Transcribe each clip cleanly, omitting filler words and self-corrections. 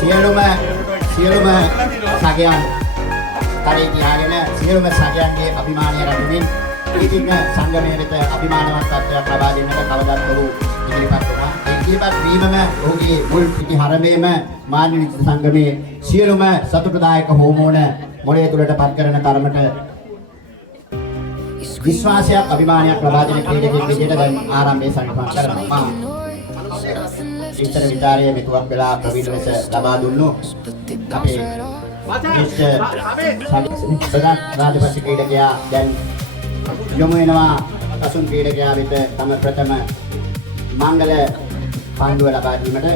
සියලුම සගයන් කරේ තියාගෙන සියලුම සගයන්ගේ අභිමානය රැකෙමින් ඉතිං සංගමයේ වෙත අභිමානවත් තත්ත්වයක් ලබා දෙන්නට කවදාත් ඔහු ඉදිරිපත් වුණා. ඒ ඉදිරිපත් වීමම ඔහුගේ මුල් පිටිහරමේම මාන්‍ය විද්‍යා සංගමයේ සියලුම සතුටුදායක හෝමෝන මොළය තුළට පත් කරන තරමට විශ්වාසයක් අභිමානයක් ලබා දෙන ක්‍රීඩකයෙක් විදිහට දැන් ආරම්භයේ සම්පූර්ණ කරනවා. ඉතර විචාරයේ මෙතුවක් වෙලා ප්‍රවීණ ලෙස ලබා දුන්නු අපේ ප්‍රධාන රාජපක්ෂ ක්‍රීඩකයා දැන් යොමු වෙනවා අසුන් ක්‍රීඩකයා වෙත තම ප්‍රථම මංගල පන්දුව ලබා දීමට.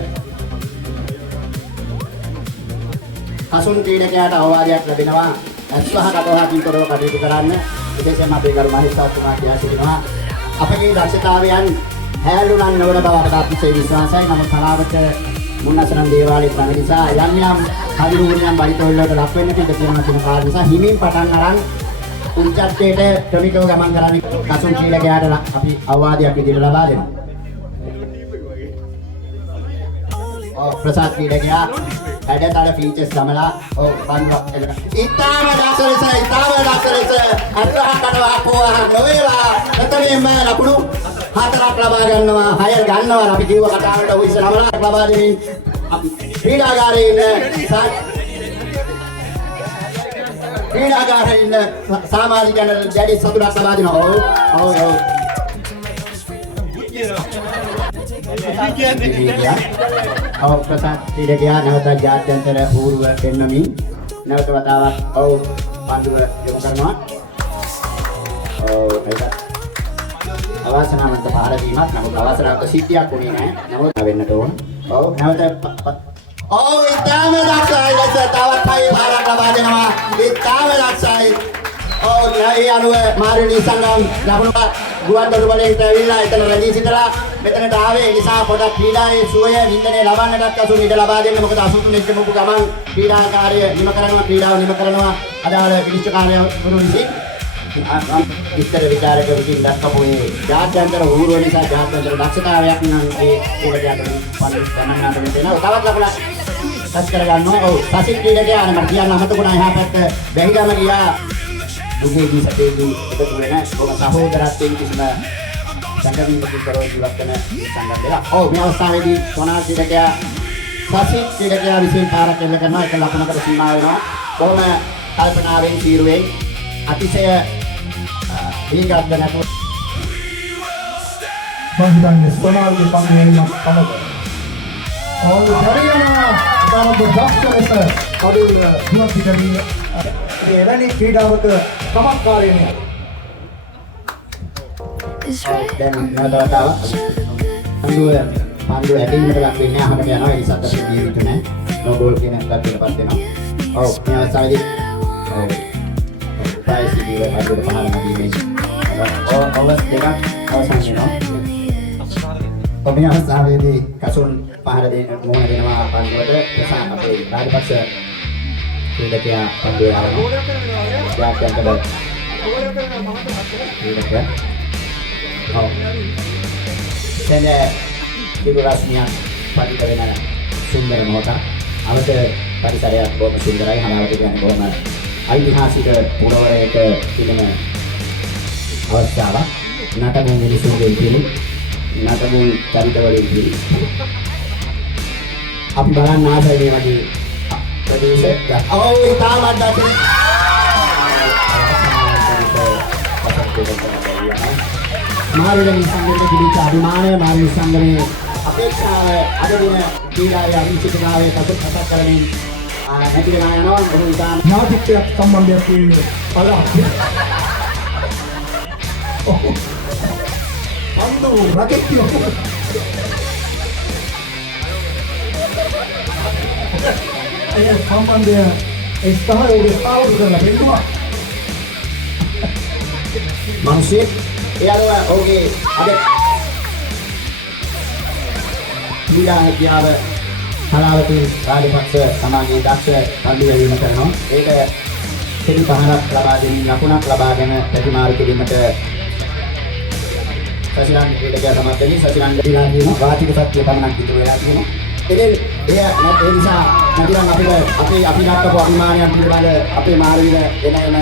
අසුන් ක්‍රීඩකයාට අවවාදයක් ලැබෙනවා අස්වහ කටවහකින් තොරව කටයුතු කරන්න. විශේෂයෙන්ම අපේ ගරු මහේස්ත්‍රාත්තුමා කියා සිටිනවා අපගේ දක්ෂතාවයන් හැලුණන් නොවන බවට අපිට විශ්වාසයි. නමුත් කලාවට මුන්නසරන් දේවාලයේ ප්‍රණ නිසා යම් යම් කවිරුණියන් බලිතවලට ලක් වෙන්න පිට තියෙනවා කියන කාරණා නිසා හිමින් පටන් අරන් උන්චත්තේට ක්‍රමිකව ගමන් කරන්නේ කසුන් ක්‍රීඩකයාට අපි අවවාදයක් විදිහට ලබා දෙනවා. ප්‍රසාද් ක්‍රීඩකයා ඇඩතල ෆීචර්ස් ගමලා පන්වක් එලක ඉතාම දක්ෂ අත්හා කනවා පොවා නොවේවා එතනින්ම ලකුණු 4ක් ලබා ගන්නවා 6 ගන්නවා. අපි කිව්ව කතාවට ඔය ඉස්සර 9ක් ලබා දෙමින් ක්‍රීඩාගාරයේ ඉන්න සාමාජිකයන් දැඩි සතුටක් ලබා දෙනවා. ඔව් ප්‍රසාද් ක්‍රීඩකයා නැවත ජාත්‍යන්තර ඌරුව පෙන්වමින් නැවත වතාවක් පන්දුව යොමු කරනවා. ඒක අවාසනාවන්ත පාර දීමක්. නමුත් අවාසනාවන්ත සිද්ධියක් වුණේ නැහැ. නමුත් වෙන්නට ඕන. නැවත ඉතාම දක්ෂයි ලෙස තවත් පහේ පාරක් ලබා දෙනවා. ඉතාම දක්ෂයි. ඒ අනුව මාර්ගී සංගම් ලබන ගුවන්තොටු බලයට ඇවිල්ලා එතන රැඳී සිටලා මෙතනට ආවේ. නිසා පොඩක් ක්‍රීඩාවේ සුවය වින්දනය ලබන්නටත් අසුන් ඉඩ ලබා දෙන්න. මොකද අසුන් එක්ක මොකු ගමන් ක්‍රීඩාකාරය නිම කරනවා, ක්‍රීඩාව නිම කරනවා. අදාළ විනිශ්චයකාරයවරු විසින් ඉස්තර විචාරක විසින් දක්වපු ඒ ජාත්‍යන්තර ඌරුව නිසා ජාත්‍යන්තර දක්ෂතාවයක් නම් ඒ ක්‍රීඩකයාට ගණන් ගන්නට වෙනවා. තවත් ලකුණක් පස් කර ගන්නවා. සසින් ක්‍රීඩකයා මට කියන්න අමතකුණා එහා පැත්ත බැහිගම ගියා. දුගේදී සතේදී එකතු වෙන ඔබ සහෝදරත්වයෙන් කිසිම සංගමයකින් කරව ජීවත් වෙන සංගම් දෙක. මේ අවස්ථාවේදී සෝනා ක්‍රීඩකයා සසින් ක්‍රීඩකයා විසින් පාරක් එල්ල කරනවා. එක ලකුණකට සීමා වෙනවා. බොහොම කල්පනාවෙන් තීරුවෙන් අතිශය දීර්ඝ නැතුව මම හිතන්නේ සෝනාගේ පන්දුවෙන්ම පමණයි. හරියනවා බාබු දක්ෂලෙස කඩුව දුවත් පිටින් එවැනි ක්‍රීඩාවක සමත්කාරයනේ. දැන් නඩවතාව පන්දුව ඇදින්නට ලක් වෙන්නේ අහකට යනවා. ඒ නිසා අපිට ජීවිත නැහැ. නෝ ගෝල් කියන එකක් පිටපත් වෙනවා. මේ අවස්ථාවේදී පායිසිදී වලට පහළ නැගීමේ අවස් දෙකක් අවසන් වෙනවා. මේ අවස්ථාවේදී කසුන් පහළ දෙන මොන දෙනවා පන්දුවට ප්‍රසන්න අපේ රාජපක්ෂ ක්‍රීඩකයා පන්දුව ආරම්භ ජාත්‍යන්තර ක්‍රීඩකයා දැන් දිවරස්නියක් පරිත වෙන සුන්දර මොහොතක්. අවත පරිසරයක් බොහොම සුන්දරයි. හනාවට කියන්නේ බොහොම ඓතිහාසික පුරවරයක තිබෙන අවස්ථාවක්. නටබුන් මිනිසුන්ගේ පිළි නටබුන් චරිතවලින් පිළි අපි බලන්න ආසයි මේ වගේ ප්‍රදේශයක්. ඉතාමත් දක්ෂ මාර්ගයෙන් සංගමයේ පිළිච්ච අභිමානය මාර්ග සංගමයේ අපේක්ෂාව අද දින ක්‍රීඩාවේ අවිචිතතාවයේ කතා කරමින් නැති වෙනා යනවා. මොකද ඉතාම නාට්‍යයක් සම්බන්ධයක් තියෙන්නේ අලහක්. පන්දු රකෙට්ටිය ඒ සම්බන්ධය ඒ ස්ථාවරයේ ස්ථාවර කරලා බෙන්නවා. මිනිස්සේ එයාලා ඔහුගේ අද ක්‍රීඩා හැකියාව කලාවතින් රාජපක්ෂ සමාජයේ දක්ෂ පන්දු වීම කරනවා. ඒක තෙල් පහරක් ලබා දෙමින් ලකුණක් ලබාගෙන ප්‍රතිමාරු කිරීමට සසිරන් ක්‍රීඩකයා සමත් වෙන්නේ. සසිරන් දීලා තියෙනවා වාචික සත්‍ය පමණක් ඉතුරු වෙලා තියෙනවා. ඉතින් ඒ නිසා නැතිනම් අපි නටපු අභිමානයන් පිළිබඳ අපේ මාළිග එන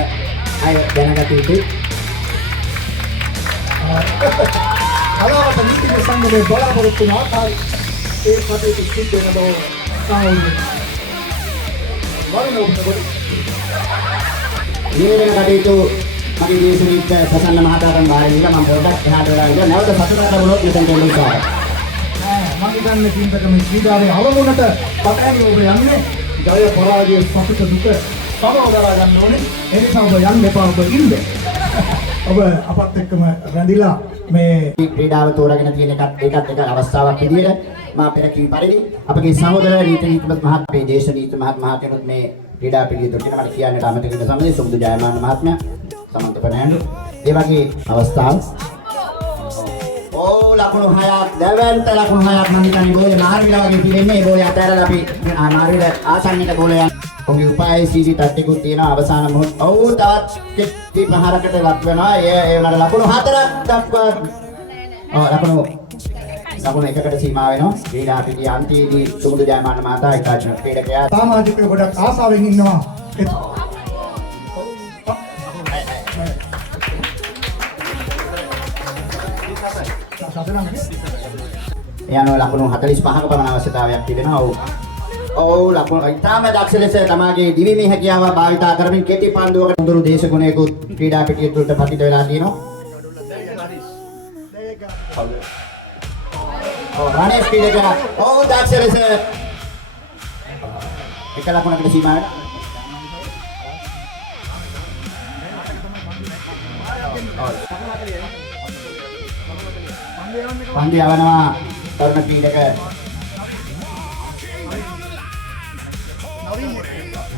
අය දැනගත යුතුයි. අලවත නීති සංගමේ බලාපොරොත්තු වන ආකාරය ඒ කටයුතු සිද්ධ වෙන බව සාහෘද. නිවේදන කටයුතු මගේ දේශනීය ප්‍රසන්න මහතාටම බාර දීලා මම පොඩ්ඩක් එහාට වෙලා ඉඳලා නැවත සතුටට වුණොත් මෙතෙන් දෙන්න උත්සාහයි. මම හිතන්නේ කින්දක මේ ක්‍රීඩාවේ අවමුණට පටහැනි ඔබ යන්නේ ජය පරාජය සතුට දුක සමවදලා ගන්න ඕනේ. ඒ නිසා ඔබ යන්න එපා, ඔබ ඉන්න. ඔබ අපත් එක්කම රැඳිලා මේ ක්‍රීඩාව තෝරාගෙන තියෙන ඒකත් එක අවස්ථාවක් විදියට මා පෙර කී පරිදි අපගේ සහෝදර නීතිපති මහත්මේ දේශනීය මහත්මයාට මේ ක්‍රීඩා පිළිතුරට මට කියන්නට අමතක වෙන සමයේ සුමුදු ජයමාන මහත්මයා සමන්ත පනෑන්ඩු ඒ වගේ අවස්ථාව ලකුණු 6ක් දැවැන්ත ලකුණු 6ක් මම හිතන්නේ ගෝලේ මාර්විලා වගේ පිළිෙන්නේ ඒ ගෝලේ අතහැරලා අපි මාර්විල ආසන්නයට ගෝලයන් ඔහුගේ උපායේ සීසි තට්ටෙකුත් තියෙනවා අවසාන මොහොත තවත් කෙටි ප්‍රහාරකට ලක් වෙනවා ඒ වල ලකුණු 4ක් දක්වා ලකුණු එකකට සීමා වෙනවා ක්‍රීඩා පිටිය අන්තිමේදී සුමුදු ජයමාන මහතා එකාචන ක්‍රීඩකයා සමාජිකයෝ ගොඩක් ආසාවෙන් ඉන්නවා. යනවා ලකුණු 45ක පමණ අවශ්‍යතාවයක් තිබෙනවා. ඔව් ලකුණු ඉතාම දක්ෂ ලෙස තමාගේ දිවිමේ හැකියාව භාවිතා කරමින් කෙටි පන්දුවකට උඳුරු දේශගුණයකුත් ක්‍රීඩා පිටිය තුළට පතිත වෙලා තියෙනවා. රණේෂ් ක්‍රීඩකයා දක්ෂ ලෙස එක ලකුණකට සීමා වෙනවා. පන්දු යවනවා තරුණ ක්‍රීඩක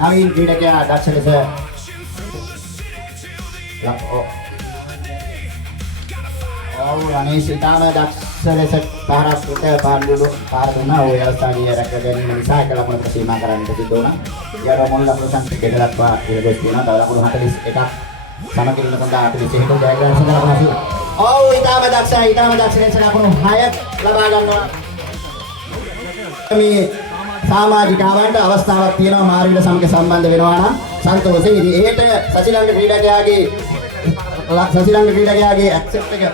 නවීන් ක්‍රීඩකයා දක්ෂ ලෙස රණේෂ් ඉතාම දක්ෂ ලෙස පාරක් උට පාර දුන්නා. ඔය අවස්ථාවේ රැක ගැනීම නිසා එක ලකුණකට සීමා කරන්නට සිද්ධ වුණා. ඊයර මොන ලකුණු සංඛ්‍යා දෙකක්වා ඉරගොස් තියෙනවා. තව ලකුණු 41ක් සමකිරීම සඳහා අපි විශේෂ ජයග්‍රහණ සඳහා ලකුණු ඉතාම දක්ෂයි ලෙස ලකුණු 6ක් ලබා ගන්නවා. මේ සමාජිකවන්ට අවස්ථාවක් තියෙනවා මාර්විල සමග සම්බන්ධ වෙනවා නම් සන්තෝෂයි. ඉතින් ඒකට සසිලංග ක්‍රීඩකයාගේ ඇක්සෙප්ට් එක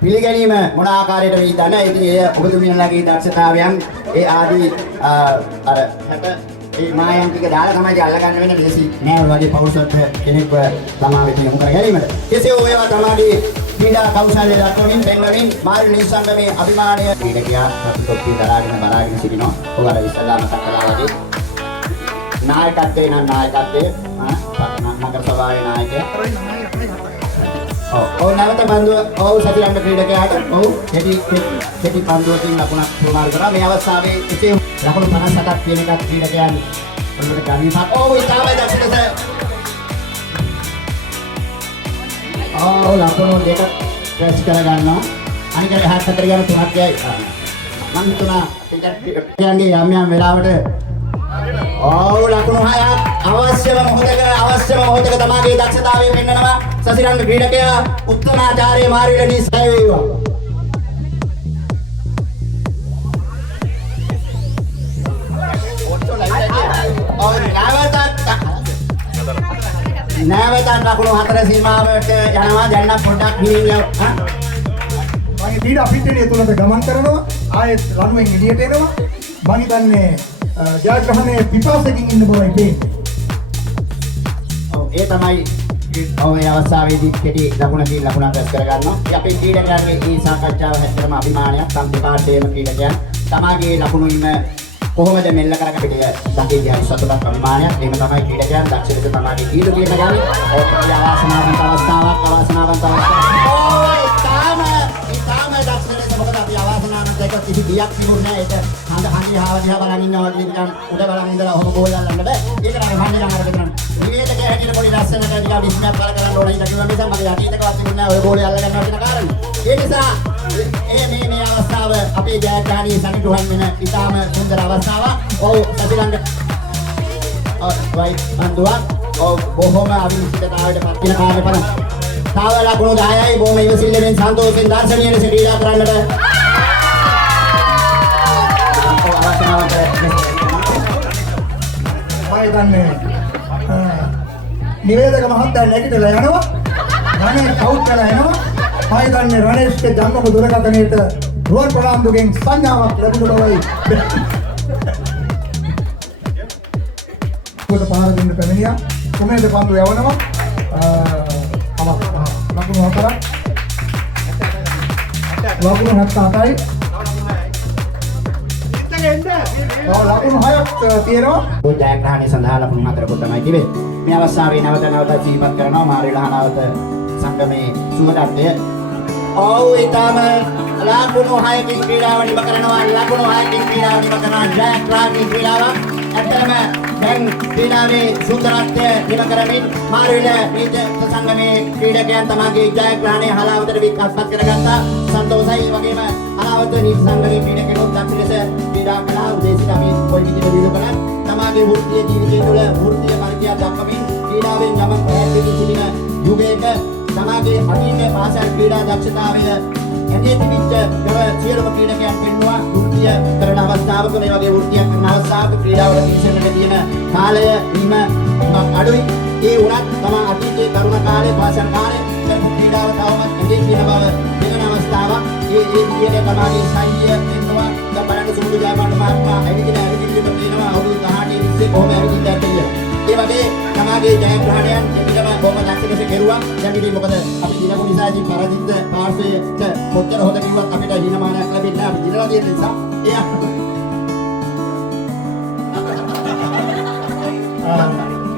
පිළිගැනීම මොන ආකාරයට වෙයිද නැහැ. ඉතින් ඒ ඔබතුමියන්ලාගේ දක්ෂතාවයන් ඒ ආදී අර හැට ඒ මායම් ටික දාලා තමයි අල්ලගන්න වෙන්නේ. දෙසි නෑ වගේ පෞරුෂත්ව කෙනෙක්ව තමා වෙත යොමු කර ගැනීමට. කෙසේ හෝ ඒවා තමාගේ ක්‍රීඩා කෞශල්‍ය දක්වමින් පෙන්වමින් මාර්විල නිසංගමේ අභිමානය ක්‍රීඩකයා ප්‍රතිතොප්පි දරාගෙන බලාගෙන සිටිනවා. ඔයාලා ඉස්සලා මතක් කළා වගේ නායකත්වයේ නගර සභාවේ නායකයා නැවත බන්දුව සතිලංග ක්‍රීඩකයාට කෙටි පන්දුවකින් ලකුණක් ප්‍රමාණ කරා. මේ අවස්ථාවේ එසේ ලකුණු 57ක් කියන එකත් ක්‍රීඩකයන් උඩට ගනිමත්. ඉතාම දක්ෂ ලෙස ලකුණු දෙක ප්‍රෙස් කරගන්නවා. අනික එහාට අතර යන 3ක් යයි. මම හිතුණා ක්‍රීඩකයන්ගේ යම් වෙලාවට ලකුණු 6ක් අවශ්‍යම මොහොතක තමාගේ දක්ෂතාවය පෙන්වනවා. සසිරංග ක්‍රීඩකයා උත්තමාචාර්ය මාර්විලදී සෑය වේවා. නැවතත් ලකුණු 4 සීමාවට යනවා. දැන් නම් පොඩ්ඩක් ගිහින් යනවා. මගේ ක්‍රීඩා පිටියේ තුනට ගමන් කරනවා. ආයෙත් රණුවෙන් එළියට එනවා. මම හිතන්නේ ජයග්‍රහණයේ පිපාසකින් ඉන්න බවයි තේරෙන්නේ. ඒ තමයි මේ අවස්ථාවේදී කෙටි ලකුණකින් ලකුණක් රැස් කරගන්නවා. අපේ ක්‍රීඩකයන්ගේ මේ සාකච්ඡාව හැතරම අභිමානයක්. සම්පූර්ණයෙන්ම ක්‍රීඩකයන් තමාගේ ලකුණු ඉන්න කොහොමද මෙල්ල කරගෙන දකින්නේ සතුටක් අභිමානයක්. එහෙම තමයි ක්‍රීඩකයන් දක්ෂ ලෙස තමාගේ කීඩු කියන ගානේ අවාසනාවන්ත අවස්ථාවක්. ඉතාම දක්ෂ ලෙස මොකද අපි අවාසනාවන්ත එක කිසි දියක් තිබුණේ නැහැ. ඒක හඳ හාවදියා බලන් ඉන්නවා වගේ නිකන් උඩ බලන් ඉඳලා ඔහොම ගෝල් අල්ලන්න බෑ. ඒක නම් හන්නේ නම් අරගෙන නිවේදකයා හැටියට පොඩි ලස්සනට නිකන් විස්මයක් පළ කරන්න ඕනේ කියලා කිව්වා. නිසා මගේ යටිතකවත් තිබුණේ නැහැ ඔය ගෝලේ අල්ලගන්නවා කියන කාරණේ. ඒ නිසා මේ අවස්ථාව අපේ ජයග්‍රහණයේ සනිටුහන් වෙන ඉතාම සුන්දර අවස්ථාවක්. සතිලංග වයි බන්දුවක් බොහොම අවිනිශ්චිතතාවයට පත් වෙන කාර්ය පන. තව ලකුණු 10යි බොහොම ඉවසිල්ලෙන් සන්තෝෂෙන් දර්ශනීය ලෙස ක්‍රීඩා කරන්නට වාසනාවන්ත මම නිවේදක මහත්තයා නැගිටලා යනවා. රණේ කවුට් කරලා එනවා. මම දන්නේ රණේෂ්ගේ ජන්ම දුරකථනයේට රුවන් ප්‍රනාන්දුගෙන් සංඥාවක් ලැබුණ බවයි. කොට පාර දෙන්න පැමිණියා. කොමේද පන්දු යවනවා. ලකුණු 4ක්. ලකුණු 77යි. ලකුණු 6ක් තියෙනවා. ජයග්‍රහණය සඳහා ලකුණු 4ක් තමයි තිබෙන්නේ. මේ අවස්ථාවේ නැවත ජීවත් කරනවා මාරි ලහනාවත සංගමේ සුවදත්තය. ඔව් ඊටම ලකුණු 6කින් ක්‍රීඩාව නිම කරනවා. ලකුණු 6කින් ක්‍රීඩාව නිම කරනවා. ජයග්‍රහණී ක්‍රීඩාවක්. ඇත්තටම දැන් ක්‍රීඩාවේ සුන්දරත්වය නිම කරමින් මාරිල නීති සංගමේ ක්‍රීඩකයන් තමගේ ජයග්‍රහණය හලාවතට විකාශපත් කරගත්තා. සන්තෝෂයි. වගේම හලාවත නීති සංගමේ ක්‍රීඩකයන්ට දක්ෂ ලෙස ක්‍රීඩා කළා. උදේසිට අපි පොල් විදිහට දීලා කරා. තමාගේ වෘත්තීය ජීවිතය තුළ වෘත්තීය පරිචයක් දක්වමින් ක්‍රීඩාවෙන් යමක් පැහැදිලි සිටින යුගයක තමාගේ අතීත පාසල් ක්‍රීඩා දක්ෂතාවය ඇදී තිබිච්ච සියලුම ක්‍රීඩකයන් පෙන්වුවා. වෘත්තීය කරන අවස්ථාවක මේ වගේ වෘත්තීය කරන අවස්ථාවක ක්‍රීඩාවල පිළිසෙන්නට තියෙන කාලය හිම අඩුයි. ඒ වුණත් තමා අතීතයේ තරුණ කාලේ පාසල් කාලේ කරපු ක්‍රීඩාව තවමත් ඇදී තියෙන බව වෙන අවස්ථාවක්. ඒ විදිහට තමාගේ ශෛලිය පෙන්වුවා. දැන් බලන්න සුමුදු ජයපාල මහත්මයා ඇවිදින තියෙනවා අවුරුදු 18 20 කොහොම ඇවිදින්න කියලා. ඒ වගේ තමාගේ ජයග්‍රහණයන් එපිටම බොහොම දක්ෂ ලෙස කෙරුවා. දැන් ඉතින් මොකද අපි දිනපු නිසා ඉතින් පරදිත්ත පාර්ශ්වයට කොච්චර හොද කිව්වත් අපිට හිණමානයක් ලැබෙන්නේ නැහැ. අපි දිනලා තියෙන නිසා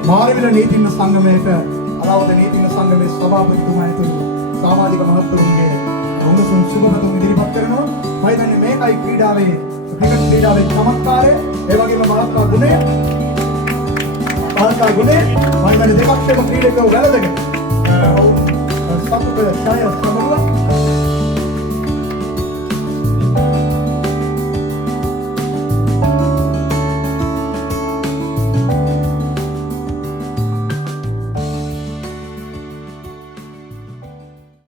මාරවිල නීතිඥ සංගමයක අලවද නීතිඥ සංගමේ සභාපතිතුමා ඇතුළු සමාජික මහත්වරුන්ගේ උණුසුම් සුබපැතුම් ඉදිරිපත් කරනවා. මම හිතන්නේ මේකයි ක්‍රීඩාවේ ක්‍රිකට් ක්‍රීඩාවේ චමත්කාරය. ඒ වගේම බලස්කා ගුණය මම හිතන්නේ දෙකක් එක ක්‍රීඩකයෝ වැළඳගෙන සතුට ඡාය සමග